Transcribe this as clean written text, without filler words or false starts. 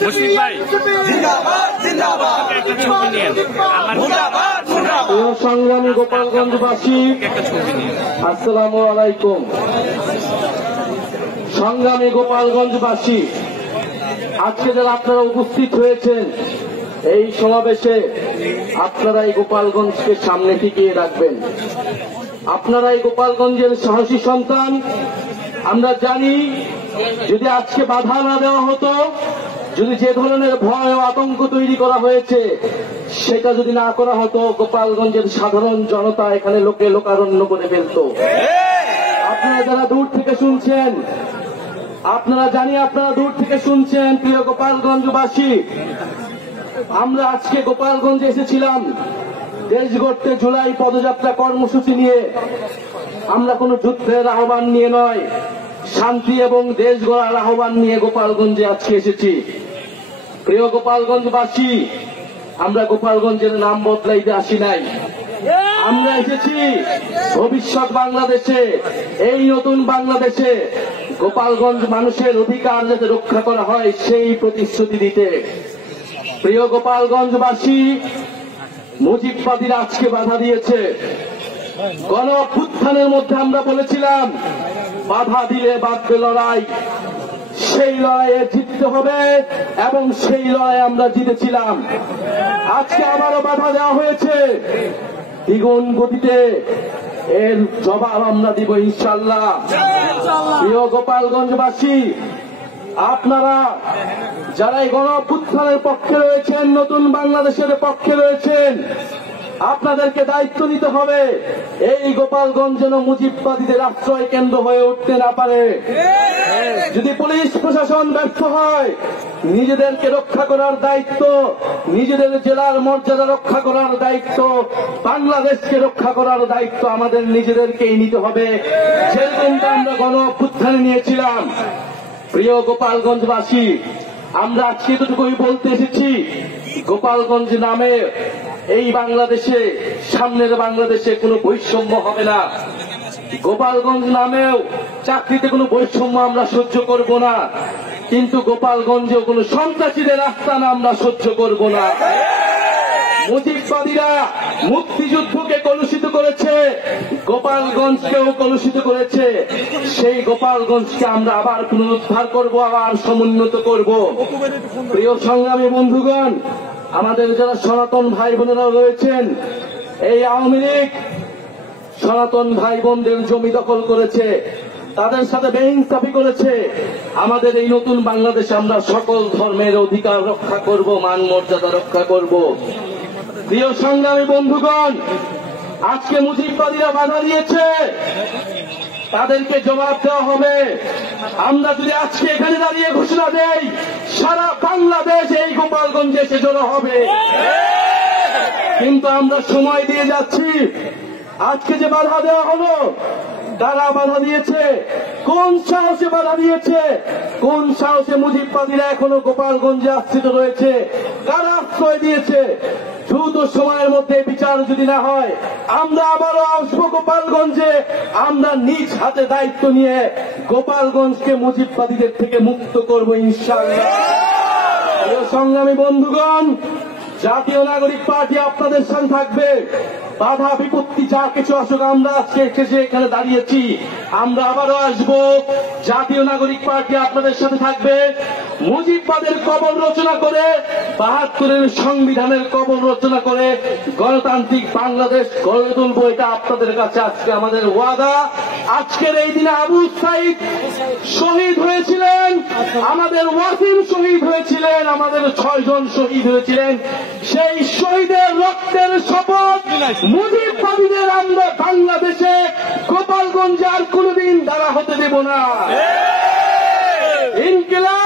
মুশফিক ভাই একটা ছবি নিয়েন। সংগ্রামী গোপালগঞ্জবাসী, আসসালামু আলাইকুম। সংগ্রামী গোপালগঞ্জবাসী, আজকে যারা আপনারা উপস্থিত হয়েছেন এই সমাবেশে, আপনারা এই গোপালগঞ্জকে সামনে টিকিয়ে রাখবেন। আপনারা এই গোপালগঞ্জের সাহসী সন্তান। আমরা জানি যদি আজকে বাধা না দেওয়া হতো, যদি যে ধরনের ভয় ও আতঙ্ক তৈরি করা হয়েছে সেটা যদি না করা হতো, গোপালগঞ্জের সাধারণ জনতা এখানে লোকে লোকারণ্য করে ফেলত। আপনারা যারা দূর থেকে শুনছেন, আপনারা জানি আপনারা দূর থেকে শুনছেন, প্রিয় গোপালগঞ্জবাসী, আমরা আজকে গোপালগঞ্জে এসেছিলাম দেশ গড়তে জুলাই পদযাত্রা কর্মসূচি নিয়ে। আমরা কোনো যুদ্ধের আহ্বান নিয়ে নয়, শান্তি এবং দেশ গড়ার আহ্বান নিয়ে গোপালগঞ্জে আজকে এসেছি। প্রিয় গোপালগঞ্জবাসী, আমরা গোপালগঞ্জের নাম বদলাইতে আসি নাই। আমরা এসেছি ভবিষ্যৎ বাংলাদেশে, এই নতুন বাংলাদেশে গোপালগঞ্জ মানুষের অধিকার যাতে রক্ষা করা হয় সেই প্রতিশ্রুতি দিতে। প্রিয় গোপালগঞ্জবাসী, মুজিববাদীরা আজকে বাধা দিয়েছে। গণ অভ্যুত্থানের মধ্যে আমরা বলেছিলাম বাধা দিলে বাঁধবে লড়াই, সেই লড়াইয়ে জিততে হবে এবং সেই লড়াইয়ে আমরা জিতেছিলাম। আজকে আবারও বাধা দেওয়া হয়েছে দ্বিগুণ গতিতে, এর জবাব আমরা দিব ইনশাআল্লাহ। প্রিয় গোপালগঞ্জবাসী, আপনারা যারা এই গণ অভ্যুত্থানের পক্ষে রয়েছেন, নতুন বাংলাদেশের পক্ষে রয়েছেন, আপনাদেরকে দায়িত্ব নিতে হবে এই গোপালগঞ্জ যেন মুজিববাদীদের আশ্রয় কেন্দ্র হয়ে উঠতে না পারে। যদি পুলিশ প্রশাসন ব্যর্থ হয়, নিজেদেরকে রক্ষা করার দায়িত্ব, নিজেদের জেলার মর্যাদা রক্ষা করার দায়িত্ব, বাংলাদেশকে রক্ষা করার দায়িত্ব আমাদের নিজেদেরকেই নিতে হবে, যেরকমটা আমরা গণ অভ্যুত্থানে নিয়েছিলাম। প্রিয় গোপালগঞ্জবাসী, আমরা আজকে এতটুকুই বলতে এসেছি, গোপালগঞ্জ নামে এই বাংলাদেশে, সামনের বাংলাদেশে কোনো বৈষম্য হবে না। গোপালগঞ্জ নামেও চাকরিতে কোনো বৈষম্য আমরা সহ্য করব না, কিন্তু গোপালগঞ্জেও কোনো সন্ত্রাসীদের আস্তানা আমরা সহ্য করব না। মুজিববাদীরা মুক্তিযুদ্ধকে কলুষিত করেছে, গোপালগঞ্জকেও কলুষিত করেছে। সেই গোপালগঞ্জকে আমরা আবার পুনরুদ্ধার করব, আবার সমুন্নত করব। প্রিয় সংগ্রামী বন্ধুগণ, আমাদের যারা সনাতন ভাই বোনেরা রয়েছেন, এই আওয়ামী লীগ সনাতন ভাই বোনদের জমি দখল করেছে, তাদের সাথে বেইনসাফি করেছে। আমাদের এই নতুন বাংলাদেশে আমরা সকল ধর্মের অধিকার রক্ষা করব, মান মর্যাদা রক্ষা করব। প্রিয় সংগ্রামী বন্ধুগণ, আজকে মুজিববাদীরা বাধা দিয়েছে, তাদেরকে জবাব দেওয়া হবে। আমরা যদি আজকে এখানে দাঁড়িয়ে ঘোষণা দেই, সারা বাংলাদেশ এই গোপালগঞ্জে এসে জড়ো হবে। কিন্তু আমরা সময় দিয়ে যাচ্ছি। আজকে যে বাধা দেওয়া হলো, তারা বাধা দিয়েছে, কোন সাহসে বাধা দিয়েছে? কোন সাহসে মুজিববাদীরা এখনো গোপালগঞ্জে আশ্রিত রয়েছে? কারা আশ্রয় দিয়েছে? দ্রুত সময়ের মধ্যে বিচার যদি না হয়, আমরা আবারও আসবো গোপালগঞ্জে। আমরা নিজ হাতে দায়িত্ব নিয়ে গোপালগঞ্জকে মুজিববাদীদের থেকে মুক্ত করব ইনশাআল্লাহ। সংগ্রামী বন্ধুগণ, জাতীয় নাগরিক পার্টি আপনাদের সাথে থাকবে। বাধা বিপত্তি যা কিছু আসুক, আমরা আজকে এখানে দাঁড়িয়েছি, আমরা আবারও আসবো। জাতীয় নাগরিক পার্টি আপনাদের সাথে থাকবে। মুজিববাদের কবর রচনা করে, ৭২-এর সংবিধানের কবর রচনা করে গণতান্ত্রিক বাংলাদেশ গড়ে তুলব, এটা আপনাদের কাছে আজকে আমাদের ওয়াদা। আজকের এই দিনে আবু সাইদ শহীদ হয়েছিলেন, আমাদের ওয়াসিম শহীদ হয়েছিলেন, আমাদের ৬ জন শহীদ হয়েছিলেন। সেই শহীদের রক্তের শপথ মুজিববাদীদের আমরা বাংলাদেশে গোপালগঞ্জে আর কোনদিন দাঁড়া হতে দেব না। ইনকিলাব